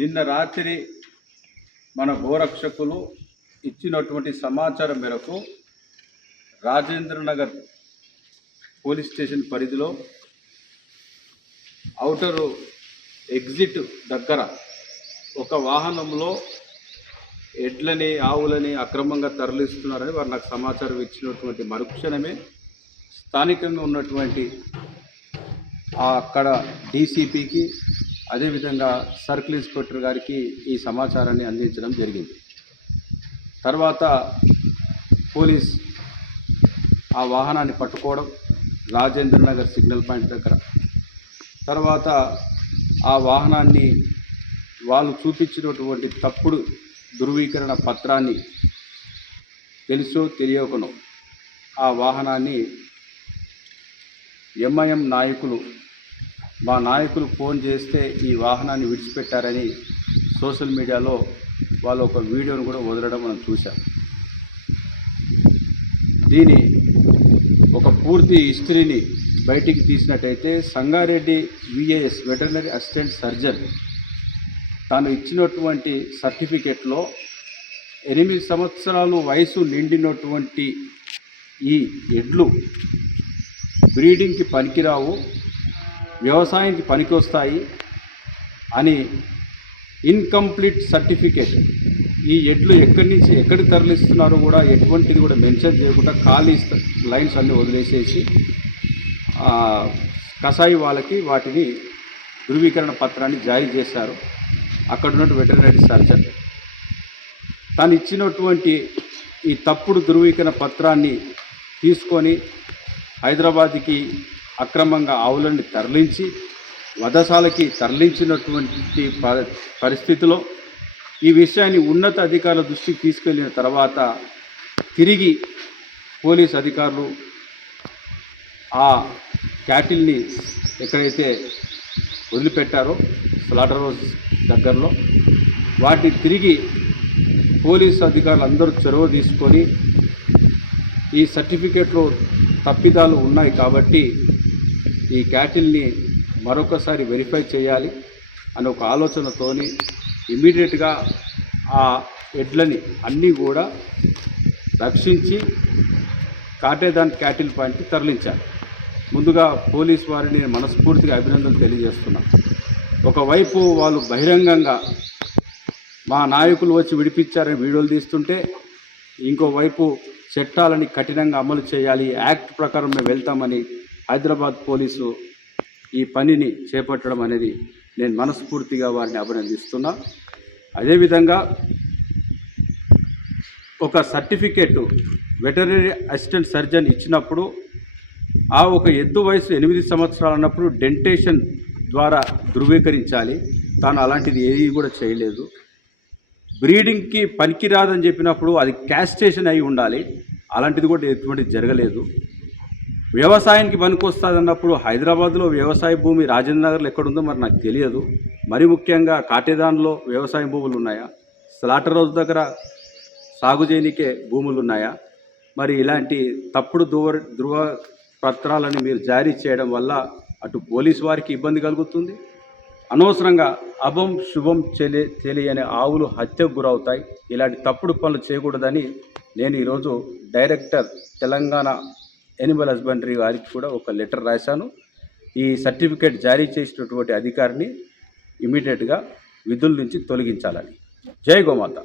నిన్న రాత్రి మన గోరక్షకులు ఇచ్చినటువంటి సమాచారం మేరకు రాజేంద్రనగర్ పోలీస్ స్టేషన్ పరిధిలో ఔటరు ఎగ్జిట్ దగ్గర ఒక వాహనంలో ఎడ్లని ఆవులని అక్రమంగా తరలిస్తున్నారని వారు నాకు సమాచారం ఇచ్చినటువంటి మరుక్షణమే స్థానికంగా ఉన్నటువంటి అక్కడ డీసీపీకి అదేవిధంగా సర్కిల్ ఇన్స్పెక్టర్ గారికి ఈ సమాచారాన్ని అందించడం జరిగింది. తర్వాత పోలీస్ ఆ వాహనాన్ని పట్టుకోవడం రాజేంద్రనగర్ సిగ్నల్ పాయింట్ దగ్గర, తర్వాత ఆ వాహనాన్ని వాళ్ళు చూపించినటువంటి తప్పుడు ధృవీకరణ పత్రాన్ని తెలుసో తెలియకనో ఆ వాహనాన్ని ఎంఐఎం నాయకులు మా నాయకులు ఫోన్ చేస్తే ఈ వాహనాన్ని విడిచిపెట్టారని సోషల్ మీడియాలో వాళ్ళు ఒక వీడియోను కూడా వదలడం మనం చూసాం. దీని ఒక పూర్తి హిస్టరీని బయటికి తీసినట్టయితే Sangareddy VAS veterinary assistant surgeon తాను ఇచ్చినటువంటి సర్టిఫికెట్లో 8 సంవత్సరాలు వయసు నిండినటువంటి ఈ ఎడ్లు బ్రీడింగ్కి పనికిరావు, వ్యవసాయానికి పనికి వస్తాయి అని ఇన్కంప్లీట్ సర్టిఫికేట్, ఈ ఎడ్లు ఎక్కడి నుంచి ఎక్కడికి తరలిస్తున్నారో కూడా ఎటువంటిది కూడా మెన్షన్ చేయకుండా ఖాళీ లైన్స్ అన్నీ వదిలేసేసి కసాయి వాళ్ళకి వాటిని ధృవీకరణ పత్రాన్ని జారీ చేశారు. అక్కడ ఉన్నటువంటి వెటర్నరీ సర్జన్ తాను ఇచ్చినటువంటి ఈ తప్పుడు ధృవీకరణ పత్రాన్ని తీసుకొని హైదరాబాద్కి అక్రమంగా ఆవులని తరలించి వధశాలకి తరలించినటువంటి పరిస్థితిలో ఈ విషయాన్ని ఉన్నత అధికారుల దృష్టికి తీసుకెళ్లిన తర్వాత తిరిగి పోలీస్ అధికారులు ఆ క్యాటిల్ని ఎక్కడైతే వదిలిపెట్టారో స్లాటర్ హౌస్ దగ్గరలో వాటిని తిరిగి పోలీసు అధికారులు అందరూ చొరవ తీసుకొని ఈ సర్టిఫికేట్లో తప్పిదాలు ఉన్నాయి కాబట్టి ఈ క్యాటిల్ని మరొకసారి వెరిఫై చేయాలి అనే ఒక ఆలోచనతోని ఇమ్మీడియట్గా ఆ ఎడ్లని అన్నీ కూడా రక్షించి కాటేదాన్ క్యాటిల్ పాయింట్కి తరలించారు. ముందుగా పోలీస్ వారిని మనస్ఫూర్తిగా అభినందనలు తెలియజేస్తున్నాం. ఒకవైపు వాళ్ళు బహిరంగంగా మా నాయకులు వచ్చి విడిపించారని వీడియోలు తీస్తుంటే, ఇంకోవైపు చట్టాలని కఠినంగా అమలు చేయాలి, యాక్ట్ ప్రకారం మేము వెళ్తామని హైదరాబాద్ పోలీసు ఈ పనిని చేపట్టడం అనేది నేను మనస్ఫూర్తిగా వారిని అభినందిస్తున్నా. అదేవిధంగా ఒక సర్టిఫికేటు వెటర్నరీ అసిస్టెంట్ సర్జన్ ఇచ్చినప్పుడు ఆ ఒక ఎద్దు వయసు 8 సంవత్సరాలు అన్నప్పుడు డెంటేషన్ ద్వారా ధృవీకరించాలి. తాను అలాంటిది ఏది కూడా చేయలేదు. బ్రీడింగ్కి పనికిరాదని చెప్పినప్పుడు అది క్యాస్ట్రేషన్ అయి ఉండాలి, అలాంటిది కూడా ఎటువంటిది జరగలేదు. వ్యవసాయానికి పనికొస్తుంది అన్నప్పుడు హైదరాబాద్లో వ్యవసాయ భూమి రాజేంద్రనగర్లో ఎక్కడుందో మరి నాకు తెలియదు. మరి ముఖ్యంగా కాటేదాన్లో వ్యవసాయ భూములు ఉన్నాయా, స్లాటర్ హౌస్ దగ్గర సాగు చేయనికే భూములు ఉన్నాయా? మరి ఇలాంటి తప్పుడు ధృవ పత్రాలని మీరు జారీ చేయడం వల్ల అటు పోలీసు వారికి ఇబ్బంది కలుగుతుంది, అనవసరంగా అభం శుభం తెలియని ఆవులు హత్యకు గురవుతాయి. ఇలాంటి తప్పుడు పనులు చేయకూడదని నేను ఈరోజు డైరెక్టర్ తెలంగాణ ఎనిమల్ హస్బెండరీ వారికి కూడా ఒక లెటర్ రాశాను. ఈ సర్టిఫికేట్ జారీ చేసినటువంటి అధికారిని ఇమీడియట్గా విధుల నుంచి తొలగించాలని. జై గోమాత.